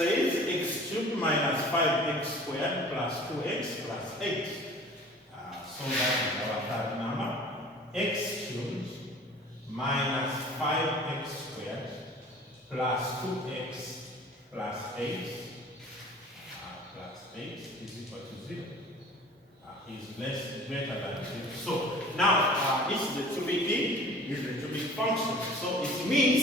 says x cubed minus 5x squared plus 2x plus 8. So that is our third number. X cubed minus 5x squared plus 2x plus 8 is equal to 0. Is greater than 0. So now this is the cubic function. So it means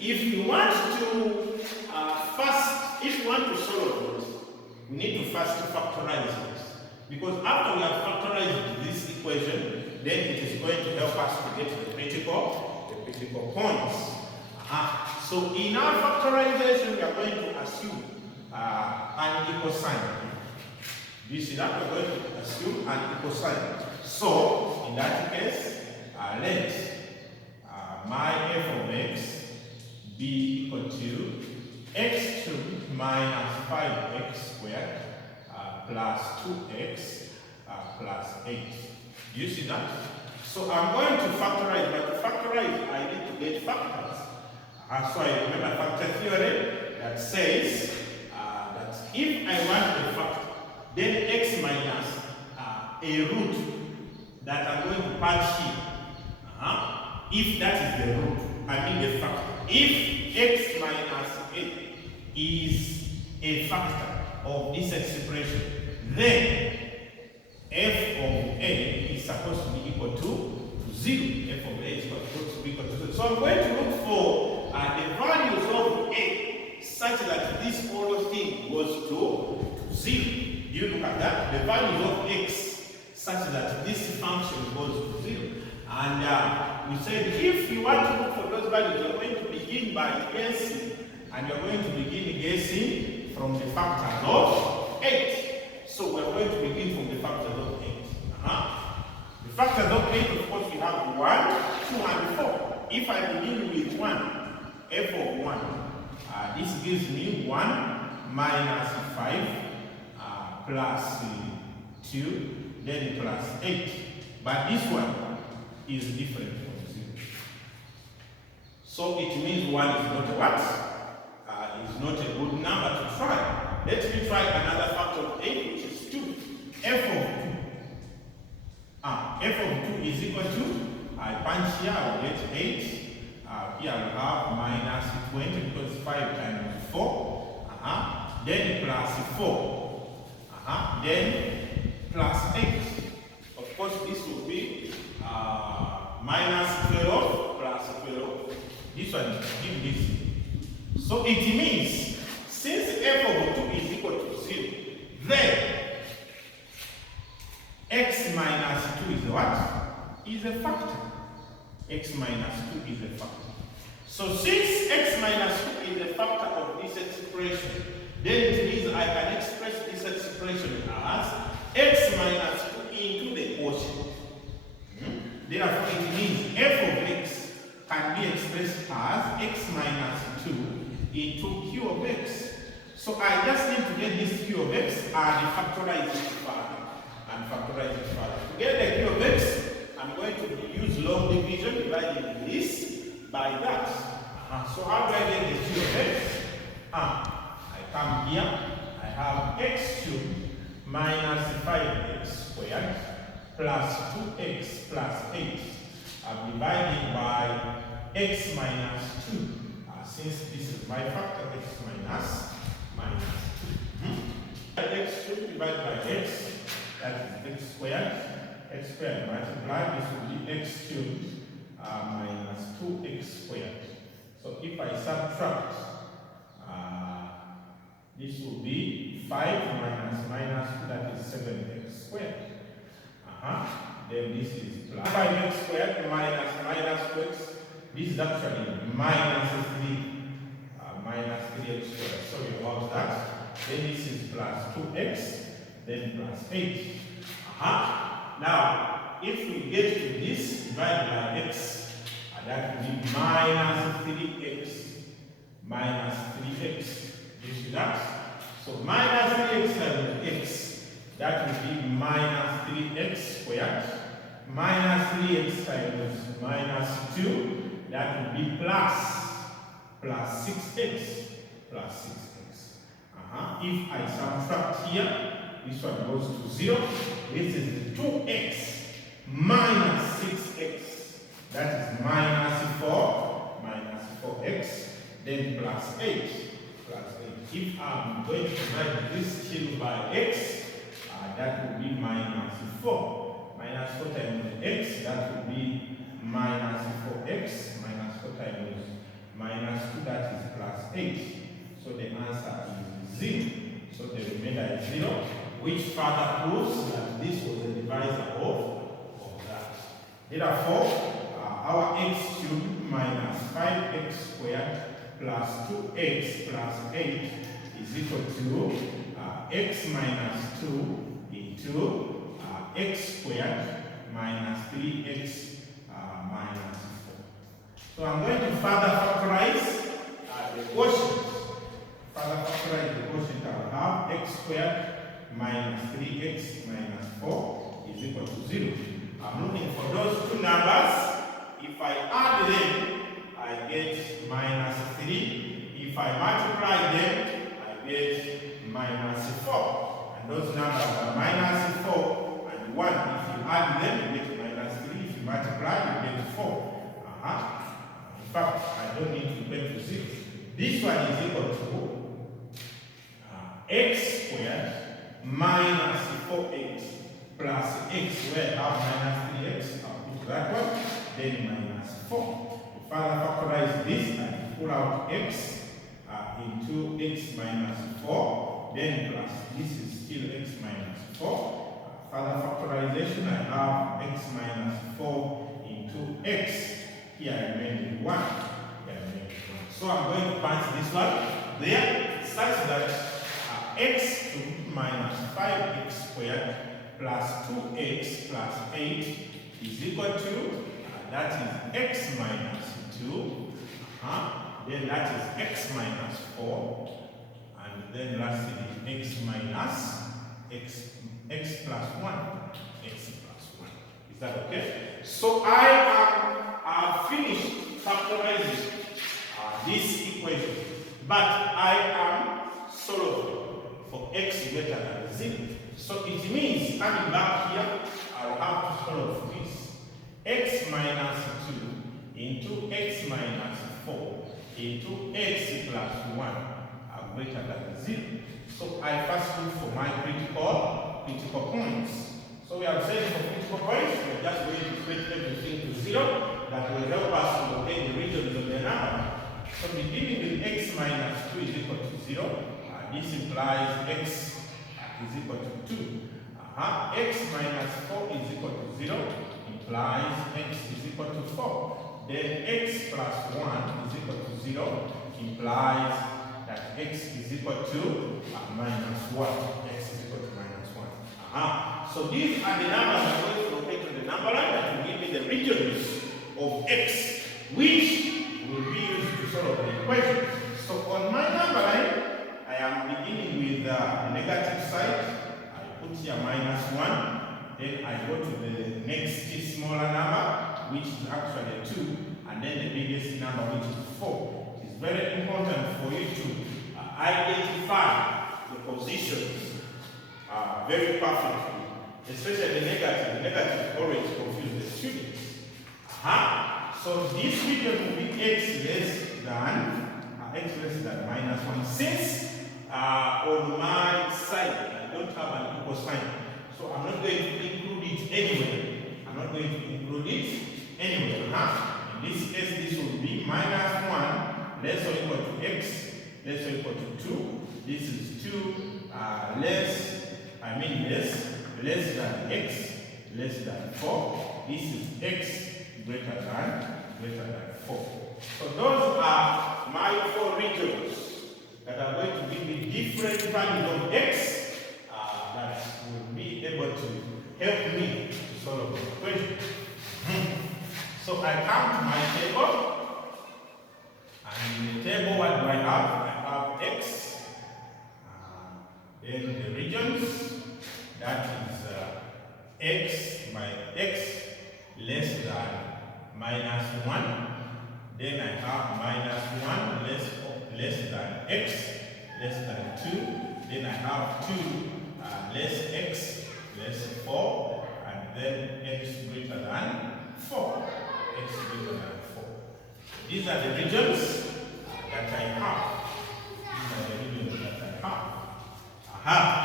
if you want to solve it, we need to first factorize it. Because after we have factorized this equation, then it is going to help us to get the critical points. So in our factorization, we are going to assume an equal sign. You see that we're going to assume an equal sign. So in that case, let my f of x be equal to x cubed minus 5x squared plus 2x plus 8. Do you see that? So I'm going to factorize, but to factorize, I need to get factors. So I remember factor theory that says that if I want a factor, then x minus a root that I'm going to punch here. If that is the root, I mean the factor. If x minus a is a factor of this expression, then f of a is supposed to be equal to 0. F of a is supposed to be equal to 0. So I'm going to look for the values of a such that this whole thing goes to 0. You look at that, the values of x such that this function goes to 0. And we said if you want to look for those values, you're going to begin by guessing, and you're going to begin guessing from the factors of 8. So we're going to begin from the factors of 8. The factors of 8, of course, we have 1, 2, and 4. If I begin with 1, f of 1, this gives me 1 minus 5 plus 2, then plus 8. But this one is different from 0. So it means 1 is not a what? Is not a good number to try. Let me try another factor of 8, which is 2. F of 2. F of 2 is equal to, I punch here, I'll get 8. Here I'll have minus 20 because 5 times 4. Then plus 4. Then plus 8. Of course, this will be minus 12 plus 12. This one give this. So it means, since f of 2 is equal to 0, then x minus 2 is what? Is a factor. X minus 2 is a factor. So since x minus 2 is a factor of this expression, then it means I can express this expression as x minus 2 into the quotient. Therefore, it means f of x can be expressed as x minus 2 into q of x. So I just need to get this q of x and factorize it further. To get the q of x, I'm going to use long division, dividing this by that. So how do I get the q of x? I come here, I have x cubed minus 5x squared plus 2x plus 8. I'm dividing by x minus 2. Since this is my factor, x minus 2. X cubed divided by x, that is x squared. X squared multiplied, this will be x cubed minus 2x squared. So if I subtract, this will be 5 minus 2, that is 7x squared. Then this is plus 5x squared minus 2x. This is actually minus 3x squared. Sorry about that. Then this is plus 2x, then plus 8. Now, if we get to this divided by x, that will be minus 3x. You see that? So minus 3x times x, that will be minus 3x squared. Minus 3x times minus 2, that will be plus 6x. If I subtract here, this one goes to 0. This is 2x minus 6x. That is minus 4x, then plus 8. If I'm going to divide this still by x, that will be minus 4. Minus 4 times x, that will be minus 4x. Minus 4 times minus 2, that is plus 8. So the answer is 0. So the remainder is 0, which further proves that this was a divisor of that. Therefore, our x cubed minus 5x squared plus 2x plus 8 is equal to x minus 2 into x squared minus 3x minus 4. So I'm going to further factorize the quotient. Further factorize the quotient. I will have x squared minus 3x minus 4 is equal to 0. I'm looking for those two numbers. If I add them, I get minus 3. If I multiply them, I get minus 4. And those numbers are minus 4 and 1. If you add them, you get minus 3. If you multiply, you get 4. In fact, I don't need to get to 0. This one is equal to x squared minus 4x plus x, where I have minus 3x. I'll put that one. Then minus 4. To further factorize this, I pull out x into x minus 4. Then plus this is still x minus 4. Further factorization, I have x minus 4 into x. Here I remain with 1. So I'm going to punch this one there, such that x cubed minus 5x squared plus 2x plus 8 is equal to, that is x minus 2, then that is x minus 4, and then lastly x minus x plus 1, x plus 1. Is that okay? So I have finished factorizing this equation, but I am solving for x greater than 0. So it means coming back here, I will have to solve this. X minus 2 into x minus 4 into x plus 1 are greater than 0. So I first look for my critical points. So we have said for critical points, we are just going to switch everything to 0. That will help us to locate the regions of the number. So beginning with x minus 2 is equal to 0, this implies x is equal to 2. X minus 4 is equal to 0, implies x is equal to 4. Then x plus 1 is equal to 0, implies that x is equal to minus 1. X is equal to minus 1. So these are the numbers I'm going to locate on the number line that will give me the regions of x, which will be used to solve the equation. So on my number line, I am beginning with the negative side. I put here minus 1. Then I go to the next smaller number, which is actually 2. And then the biggest number, which is 4. It is very important for you to identify the positions very perfectly. Especially the negative. The negative always confuses the students. So this region will be x less than minus 1. Since on my side I don't have an equal sign, so I'm not going to include it anywhere. In this case, this will be minus 1 less or equal to x less or equal to 2. This is 2 less than x less than 4. This is x greater than 4. So those are my 4 regions that are going to give me different values of x that will be able to help me to solve the equation. So I come to my table, and in the table what do I have? I have x, then the regions, that is x by x less than minus 1. Then I have minus 1 less than x less than 2. Then I have 2 less x less 4, and then x greater than 4. X greater than 4. These are the regions that I have. These are the regions that I have.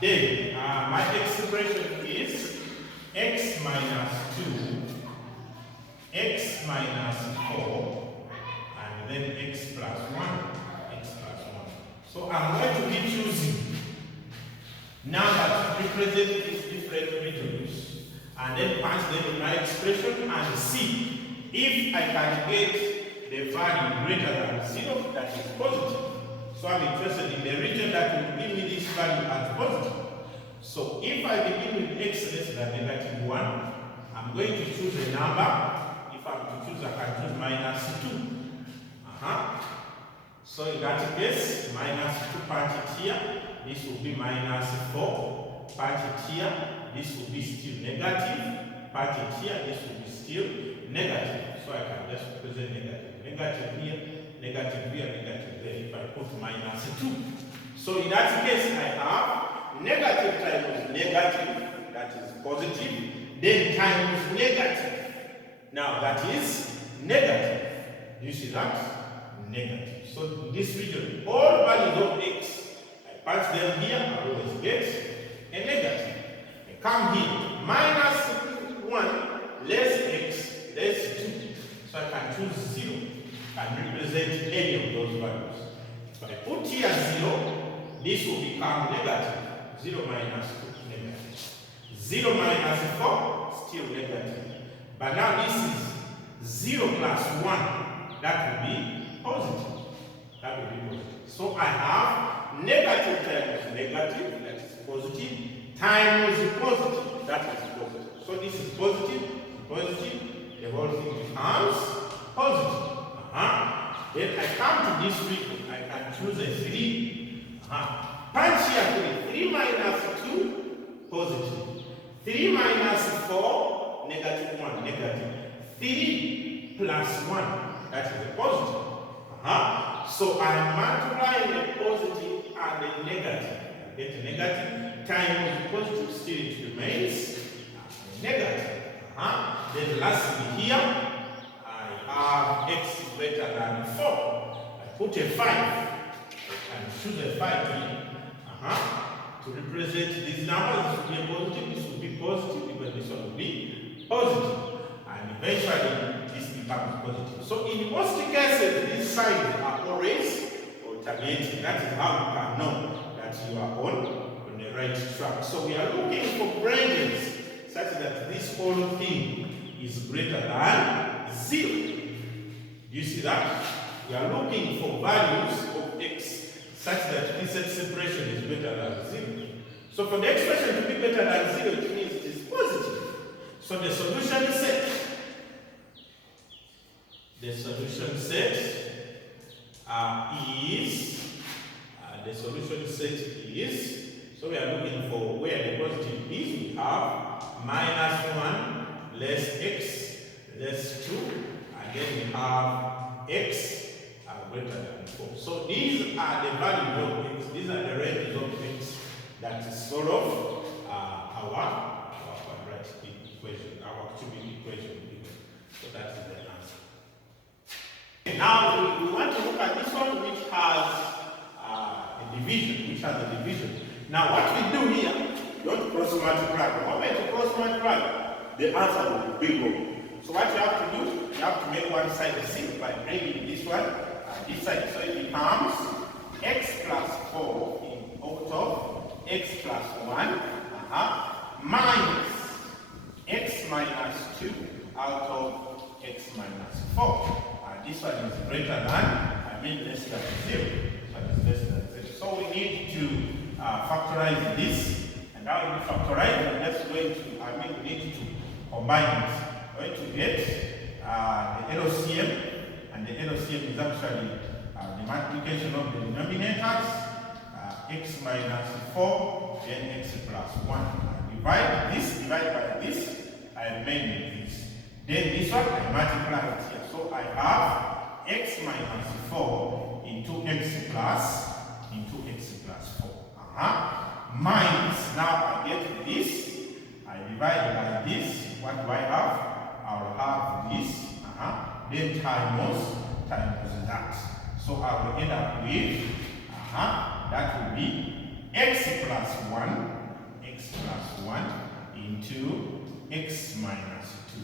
Then my expression is x minus 2, x minus 4, and then x plus 1. X plus 1. So I'm going to be choosing now that represent these different regions, and then punch them in my expression and see if I can get the value greater than 0 that is positive. So I'm interested in the region that will give me this value as positive. So if I begin with x less than negative 1, I'm going to choose a number. If I'm to choose, I can choose minus 2. So in that case, minus 2 punch it here. This will be minus 4. Punch it here. This will be still negative. Punch it here. This will be still negative. So I can just represent negative. Negative here, negative here, negative there. If I put minus 2. So in that case, I have negative times negative, that is positive, then times negative. Now that is negative. Do you see that? Negative. So in this region, all values of x, I punch them here, I always get a negative. I come here, minus 1 less x less 2. So I can choose 0 and represent any of those values. If I put here 0, this will become negative. 0 minus 2, negative. 0 minus 4, still negative. But now this is 0 plus 1. That will be positive. That will be positive. So I have negative times negative, that is positive, times positive, that is positive. So this is positive, positive, the whole thing becomes positive. Then I come to this region, I can choose a 3. Punch here 3 minus 2, positive. 3 minus 4, negative 1, negative. 3 plus 1, that is a positive. So I am multiplying a positive and a negative. I get a negative times positive, still it remains negative. Then lastly here, I have x greater than 4. I put a 5. I can choose a 5 here. To represent these numbers, this will be a positive, this will be positive, because this one will be positive. And eventually, this becomes positive. So in most cases, these signs are always alternating. That is how you can know that you are on the right track. So we are looking for ranges such that this whole thing is greater than 0. Do you see that? We are looking for values of x such that this expression is greater than 0. So for the expression to be greater than 0, it means it is positive. So the solution set. The solution set is, so we are looking for where the positive is. We have minus 1 less x less 2, and then we have x greater than 4. So these are the values of x, these are the ranges of x that is sort of our quadratic equation, our cubic equation. So that is the answer. Now we want to look at this one which has a division, Now what we do here, don't cross multiply. The moment you cross multiply, the answer will be bigger. So what you have to do, you have to make one side 0 by bringing this one this side. So it becomes x plus 4 out of x plus 1 minus x minus 2 out of x minus 4. This one is greater than, less than 0. So it's less than 0. So we need to factorize this. And now we factorize, and that's going to, we need to combine it. We're going to get the LCM, and the LCM is actually the multiplication of the denominators, x minus 4, then x plus 1. Divide by this, I remain with this. Then this one, I multiply it here. So I have x minus 4 into x plus divide by this. What do I have? I'll have this. Then times that. So I will end up with that will be x plus 1 into x minus 2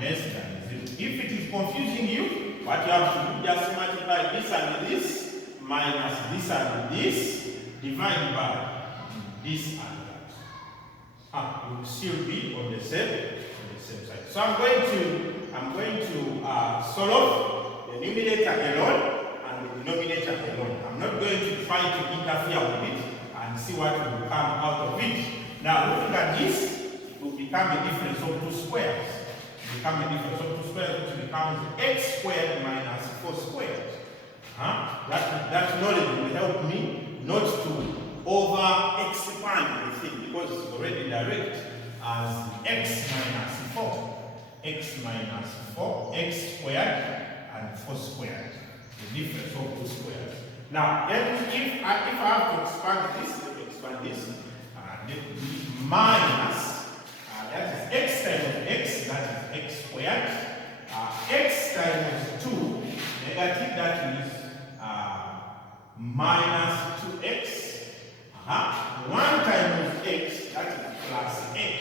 less than 0. If it is confusing you, what you have to do, just multiply this and this minus this and this, divide by this and that. It will still be on the same side. So I'm going to solve the numerator alone and the denominator alone. I'm not going to try to interfere with it and see what will come out of it. Now looking at this, it will become a difference of 2 squares. Which becomes x squared minus 4 squared. That knowledge will help me not to over expand the thing because it's already direct as x minus 4. X squared and 4 squared. The difference of 2 squares. Now, if I have to expand this, let me expand this. Minus, that is x times x, that is x squared. X times 2, negative, that is minus 2x. 1 times x, that is plus x.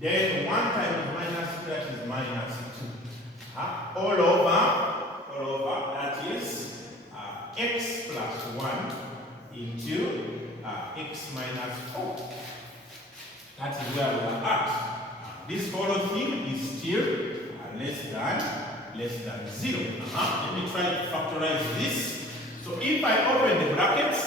Then 1 times minus 2, that is minus 2. All over, that is x plus 1 into x minus 4. That is where we are at. This whole thing is still less than 0. Let me try to factorize this. So if I open the brackets,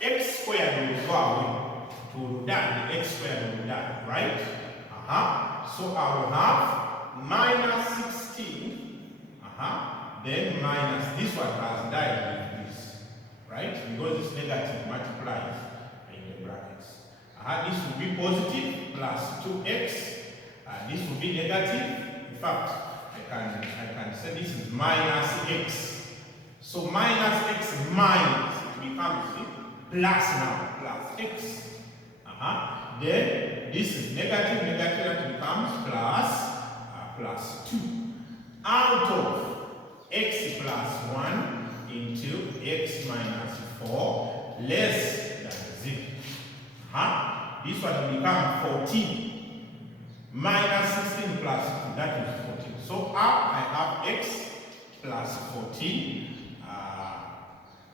x squared will go away. The x squared will die, right? So I will have minus 16. Then minus this one has died with this, right? Because it's negative multiplies in the brackets. This will be positive plus 2x. This will be negative. In fact, I can say this is minus x. So minus x minus, it becomes plus now, plus x. Then this is negative, that becomes plus 2. Out of x plus 1 into x minus 4 less than 0. This one will become 14. Minus 16 plus 2, that is 14. So up I have x plus 14.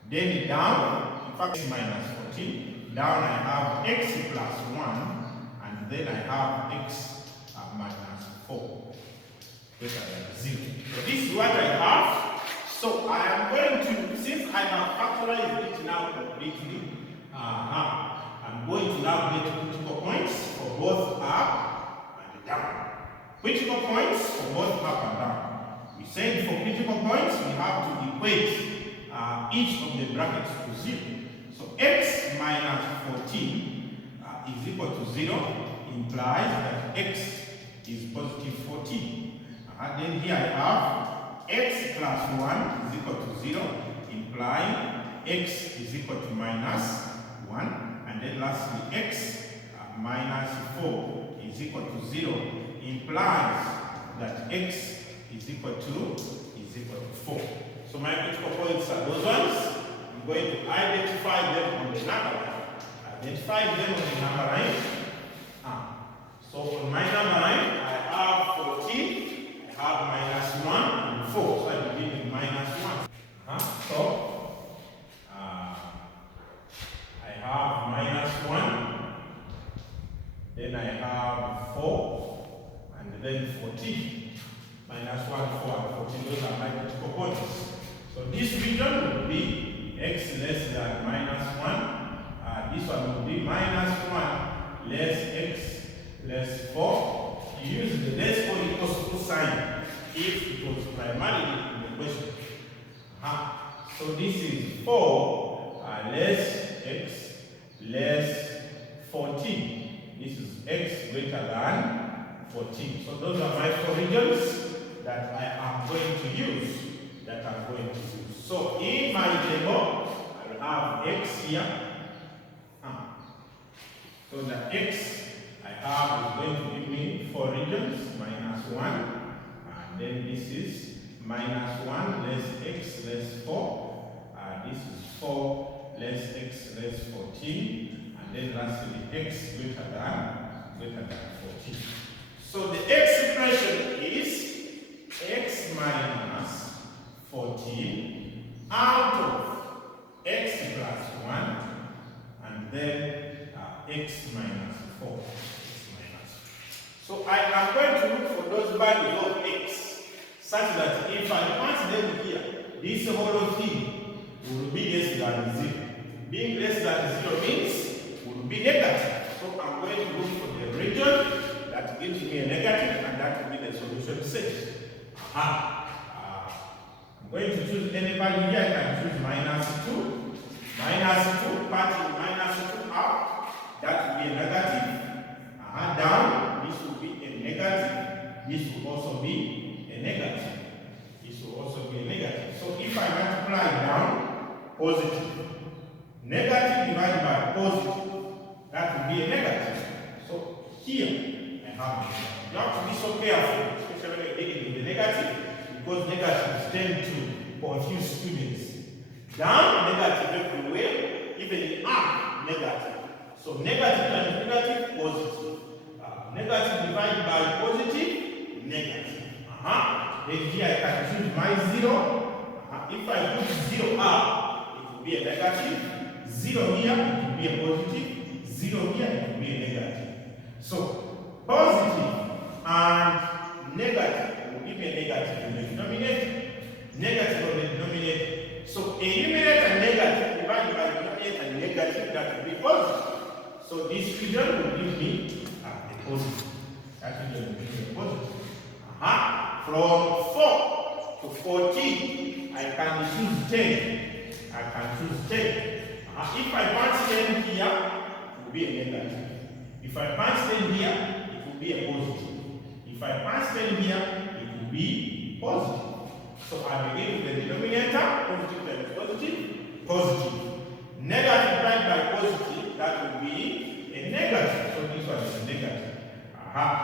Then down, in fact, minus 14. Down I have x plus 1, and then I have x minus 4, greater than 0. So this is what I have. So I am going to, since I have factorized it now completely, I'm going to now get critical points for both up and down. Critical points for both up and down. We said for critical points, we have to equate each of the brackets to 0. So x minus 14 is equal to 0 implies that x is positive 14. Then here I have x plus 1 is equal to 0 implying x is equal to minus 1. And then lastly x minus 4 is equal to 0 implies that x is equal to 4. So my critical points are those ones. I'm going to identify them on the number line. So on my number line, I have 14, I have minus 1 and 4. So I begin with minus 1. So I have minus 1, then I have 4, and then 14. Minus 1, 4, and 14. Those are my critical points. So this region will be x less than minus 1. This one will be minus 1 less x less 4. You use the less or equals to sign if it was primarily in the question. So this is 4 less x less 14. This is x greater than 14. So those are my 4 regions that I am going to use. So in my table, I will have x here. So the x, I have is going to give me 4 regions, minus 1, and then this is minus 1 less x less 4, this is 4 less x less 14, and then lastly x greater than 14. So the expression is x minus 14 out of x plus 1, and then x minus 4. So I am going to look for those values of x, such that if I pass them here, this whole thing will be less than 0. Being less than 0 means it will be negative. So I'm going to look for the region that gives me a negative, and that will be the solution set. I'm going to choose any value here. I can choose minus 2. Minus 2, parting minus 2 up, that will be a negative. Down, this will be a negative. This will also be a negative. This will also be a negative. So if I multiply down, positive. Negative divided by positive, that will be a negative. So here, I have this. You have to be so careful, especially when you're dealing with the negative, because negatives tend to confuse students. Down, negative everywhere, even in up, negative. So negative times negative, positive. Negative divided by positive, negative. Then here I can choose my 0. If I put 0 up, it will be a negative. 0 here, it will be a positive. 0 here, it will be a negative. So positive and negative will give me a negative in the denominator. Negative on the denominator. So a numerator negative divided by denominator negative, that will be positive. So this region will give me a positive. That region will give me a positive. From 4 to 14, I can choose 10. I can choose 10. If I punch 10 here, it will be a negative. If I punch 10 here, it will be a positive. If I punch 10 here, it will be positive. So I begin with the denominator, positive times positive, positive. Negative divided by positive, that will be a negative. So this one is a negative.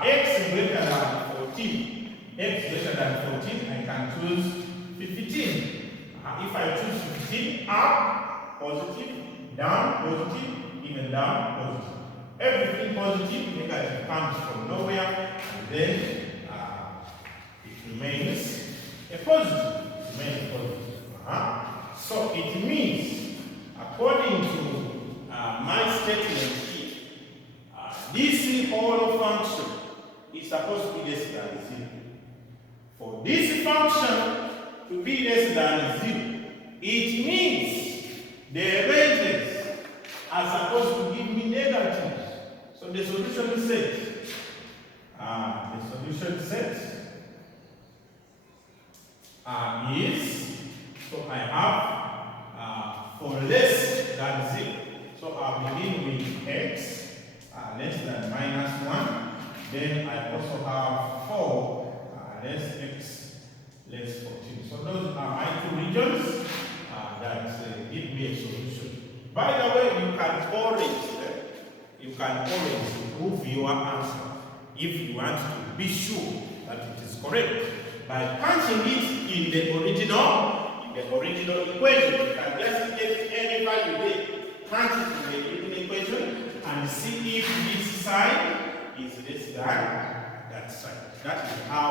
X greater than 14. X greater than 14, I can choose 15. If I choose 15, up, positive, down, positive, even down, positive. Everything positive, negative comes from nowhere, and then it remains a positive. It remains positive. So it means, according to my statement here, this whole function is supposed to be less than 0. For this function to be less than 0, it means the ranges are supposed to give me negatives. So the solution set, is, so I have for less than 0. So I'll begin with x less than minus 1. Then I also have 4 less x less 14. So those are my 2 regions that give me a solution. By the way, you can always improve your answer if you want to be sure that it is correct by punching it in the original equation. You can just get any value there, punch it in the original equation, and see if this side is less than that side. That is how